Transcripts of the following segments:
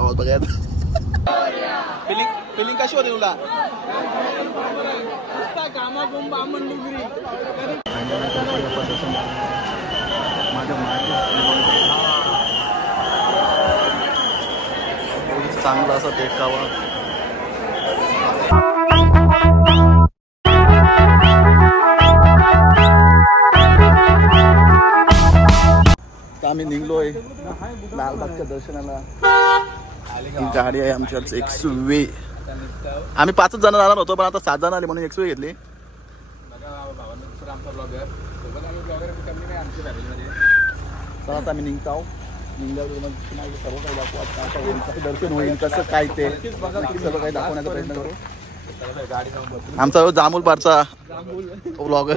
जवळ बघायचं. फिलिंग कशी होती तुला? चांगला असा देखावा. आम्ही निघलोय लालबागच्या दर्शनाला. ही गाडी आहे आमच्याकडे एक्सवे. आम्ही 5 जण जाणार होतो पण आता 7 जण आले म्हणून एक्सवे घेतली. चला आता आम्ही निघतो. निघल्यावर सर्व काही दाखवू. कसं दर्शन होईल कसं काय ते सर्व काही दाखवण्याचा प्रयत्न करू. आमचा जांभूल पारचा ब्लॉगर.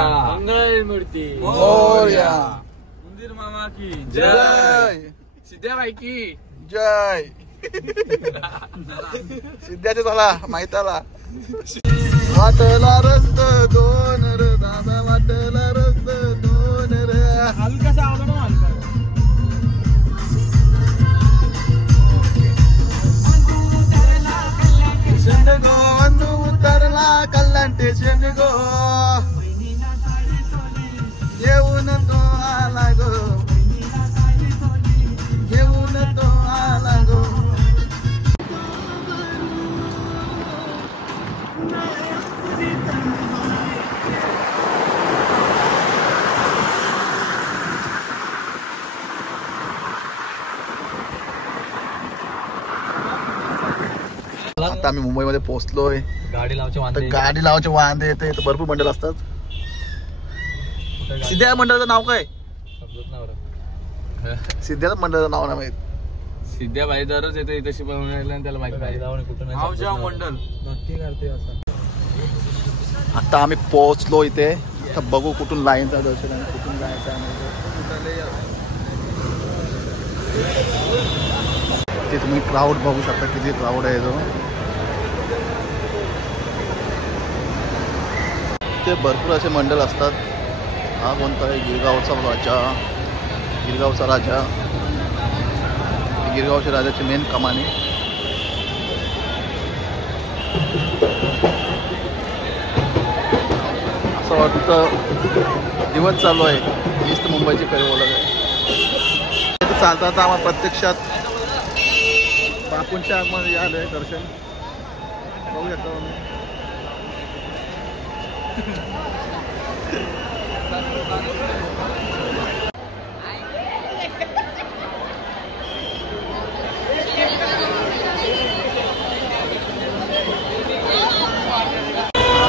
मंगलमूर्ती मामा की जय. सिद्ध्याबाई की जय. सिद्ध्याचे झाला माहित आला. वाटला रस्त दोन र दादा वाटला रस्त दोन र. हलकासा आवडला ना हलका. शेंडगो अंदू उतरला कल्लांटे शेंडगो येऊन तो आला गो. येऊन तो आला गो. आता आम्ही मुंबईमध्ये पोहोचलोय. गाडी लावायचे वांदे येते. भरपूर मंडळ असतात. सिद्ध्या मंडळाचं नाव काय? सिद्ध्या मंडळाचं नाव नाही माहित. सिद्ध्याबाई दररोज येते तशी बनवून त्याला माहिती मंडळ नक्की करते असं. आता आम्ही पोहोचलो इथे. आता बघू कुठून लाईनचं दर्शन आहे कुठून जायचं आहे. ते तुम्ही क्राऊड बघू शकता किती क्राऊड आहे जो. ते भरपूर असे मंडळ असतात. हा कोणता आहे? गिरगावचा राजा. गिरगावच्या राजाची मेन कमानी. असं वाटतं दिवस चालू आहे. हीच मुंबईची खरी ओळख आहे. चालता आम्हाला प्रत्यक्षात बापूंच्या आगमनामध्ये आलोय. दर्शन बघू शकता.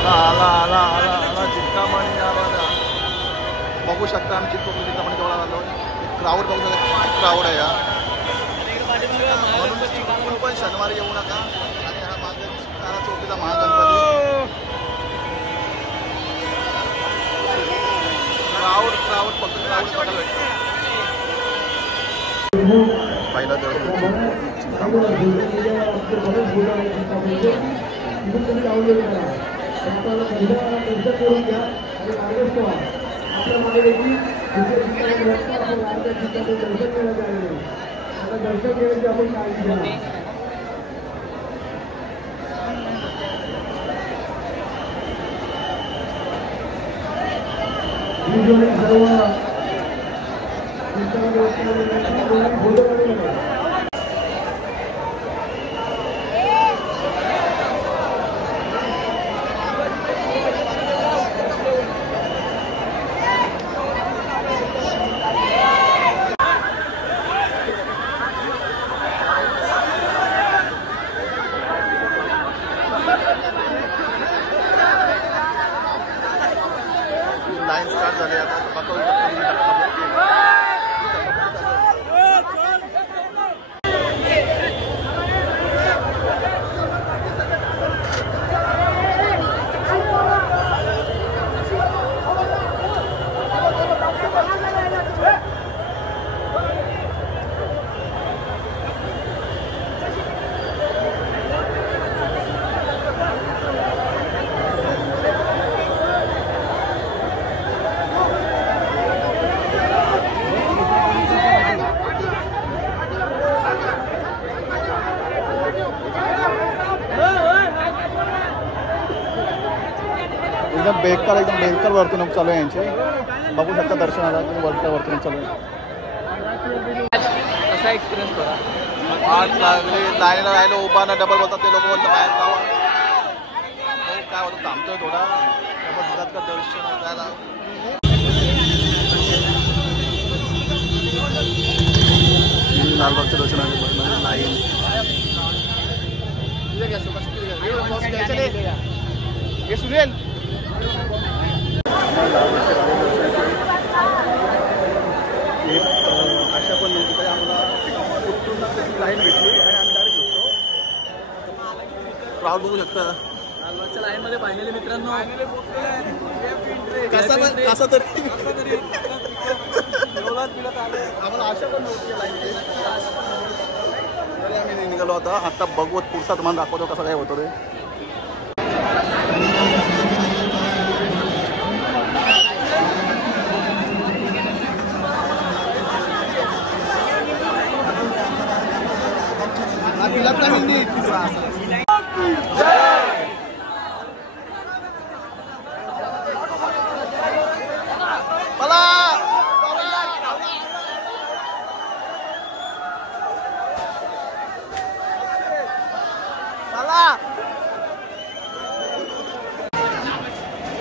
आला चिंतामणी आला. बघू शकता आम्ही चिंतामणी जवळ आलो. क्राऊड बघू शकता. क्राऊड आहे या. म्हणून पण शनिवारी येऊ नका. आणि हा माझा चौकीचा महागणपती. क्राऊड फक्त क्राऊड बघायला भेटतो. पहिला लाईन स्टार्ट झाली. आता एकदम बेकार वर्तणूक चालू आहे यांची. बघू शकता दर्शनाला वर्तणूक चालू आहे. असा एक्सपिरियन्स करा. वाट लागली, लाईनला राहिलं उभा ना डबल बोलतात ते लोक बोलतात बाहेर जावा. काय होतं थांबतोय थोडा का दर्शन जायला. लालबागचं दर्शन आहे लाईन. सुनेल अशा पण नव्हती तरी आम्हाला लाईन भेटली आणि आम्ही डायरेक्ट घेतो. क्राऊड बघू शकता लालबागच्या लाईन मध्ये पाहिलेले मित्रांनो. कसा तरी आम्हाला आशा पण नव्हती लाईन तरी आम्ही निघालो आता. आता बघू पुढचा तुम्हाला दाखवतो कसं काय होतं रे.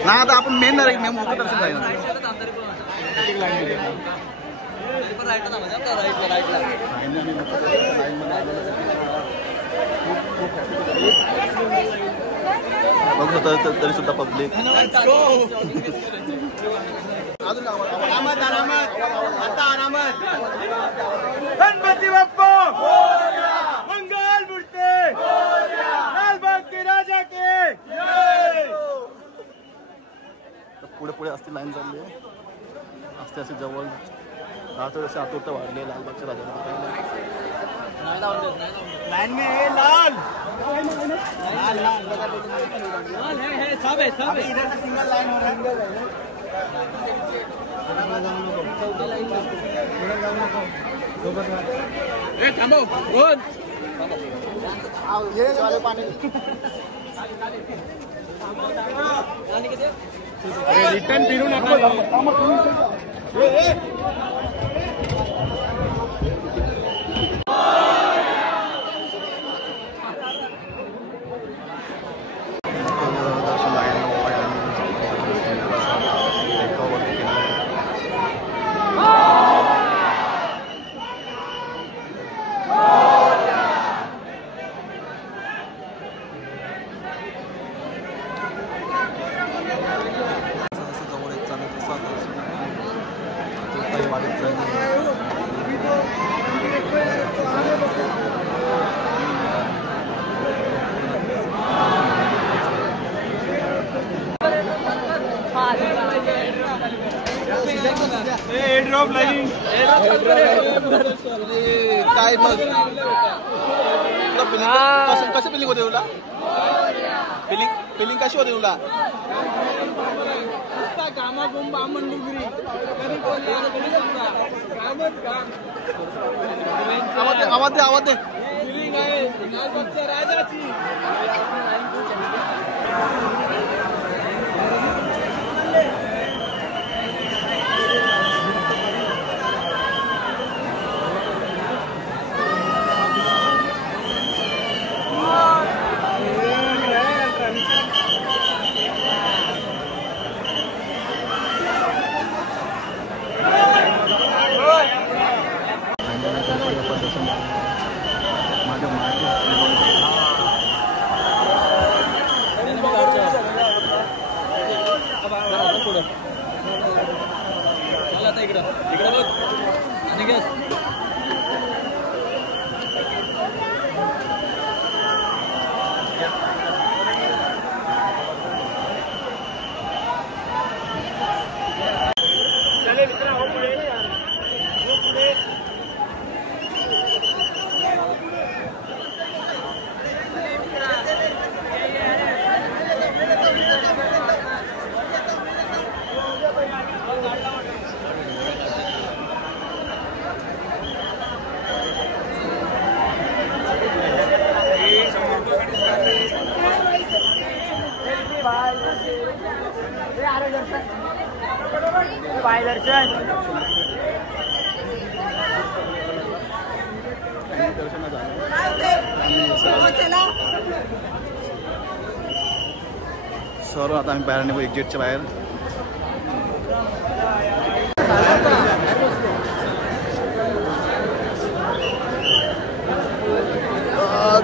ना आता आपण मेन मुख्य दर्शन जाईल. बघू शकता तरी सुद्धा पब्लिक. गणपती बाप्पा मंगल मूर्ती लालबाग के राजा के. पुढे असती लाईन चालली आहे. असते असे जवळ राहतो असे आतुरता वाढले लालबागच्या राजाला. लाइन में है लाल सब है इधर से सिंगल लाइन हो रहा है. थांबो कोण ये वाले पाणी रिटर्न फिरून नको. ड्रॉप लाईन काय मग कसं फिलिंग होते तुला. फिलिंग कशी होते तुला. आवाज दे. फिलिंग आहे लालबागच्या राजाची. पाय दर्शन सर्व आता आम्ही बाहेर निघू एक्झिटच्या बाहेर.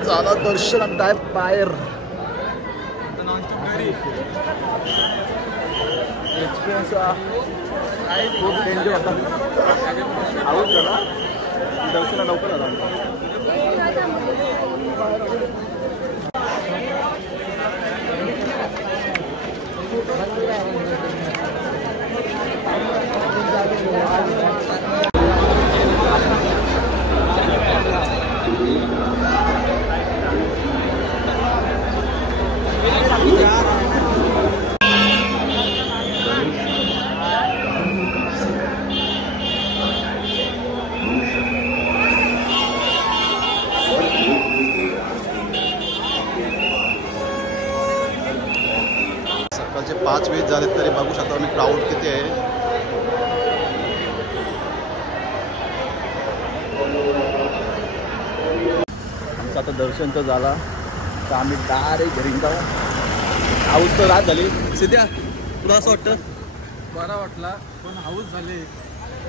झालं दर्शन डायरेक्ट बाहेर. एक्सपिरियन्स खूप डेंजर होता. आऊट झाला दर्शना लवकर आला. सकाळचे 5:20 झाले तरी बघू शकता मी क्राऊड किती आहे. आमचं आता दर्शन तर झाला तर आम्ही डायरेक्ट घरी जाऊ. हाऊस तर रात झाली. सिद्ध्या तुला असं वाटतं? बरा वाटला पण हाऊस झाले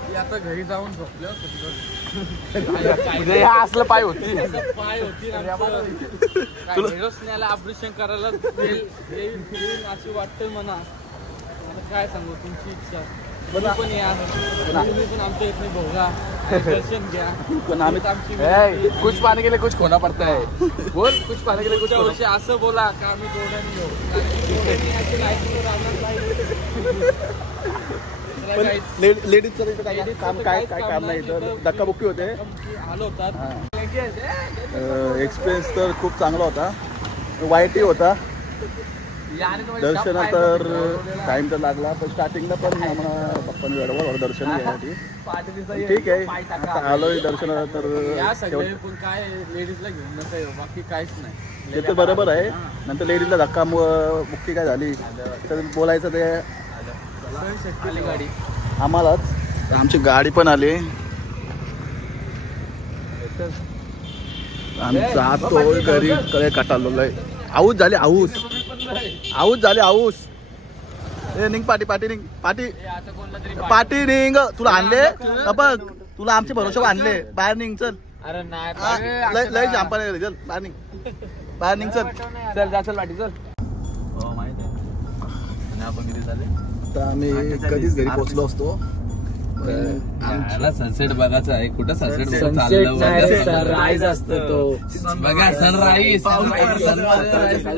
की आता घरी जाऊन झोपलं. असलं पाय होती पाय होती ऑपरेशन करायला येईल अशी वाटतं म्हणा. काय सांगू तुमची इच्छा. पण या तुम्ही पण आमच्या इथले भोगा दर्शन घ्या. पण आम्ही कुछ पाने के लिए कुछ खोना पडता है. बोल कुछ पाने के लिए कुछ वर्षी असं बोला का आम्ही दोघांनी घेऊ. लेडीजचं काम काय काम नाही तर धक्काबुक्की होते. आलो होतात. एक्सपिरियन्स तर खूप चांगला होता. वाईटही होता. दर्शना तर टाइम तर लागला पण स्टार्टिंगला पण आम्हाला पप्पांनी वेळेवर दर्शन घ्यायसाठी. ठीक आहे आता आलोय दर्शनाला तर काय लेडीजला घेऊन नका बाकी काहीच नाही. ते तर बरोबर आहे. नंतर लेडीजला धक्का मुक्की काय झाली तर बोलायचं ते गाडी आम्हालाच. आमची गाडी पण आली. आम्ही जातो घरी कडे कटाळलो आहे. आऊस झाले आऊस झाले आऊस. ए निघ पाटी निघ पाटी निघ. तुला आणले बघ तुला आमचे भरोशावर आणले. बाहेर निघ चल. अरे नाही लय जांपा नाही चल बाहेर निघ. बाहेर निघ चल जा चल पाटी चल. माहित आहे आपण किती झाले तर आम्ही कधीच घरी पोहोचलो असतो. सनसेट बघायचा आहे. कुठं सनसेट सनराईज असतो तो बघा. सनराईज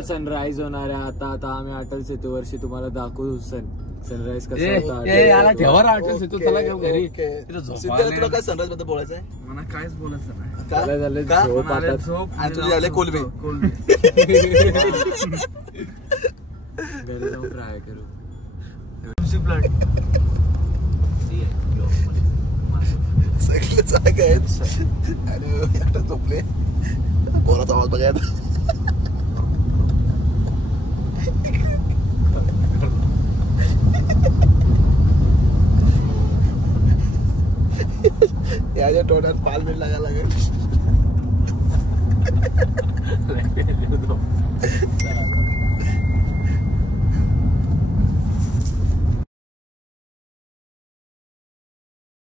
सनराईज होणार आहे. आता आम्ही अटल सेतूवरशी तुम्हाला दाखवू सनराईज कसं ठेवा अटल सेतू. चला घेऊ घरी. तुला काय सनराईज बद्दल बोलायचं आहे? मला काहीच बोलायचं नाही. झोप आणि तुझे झाले कोलबे. घरी जाऊन ट्राय करू. सगळे जागा आहेत आणि एकटा झोपले. कोणाचा आवाज बघायचा. याच्या तोंडात पाल बिल लागायला लागेल.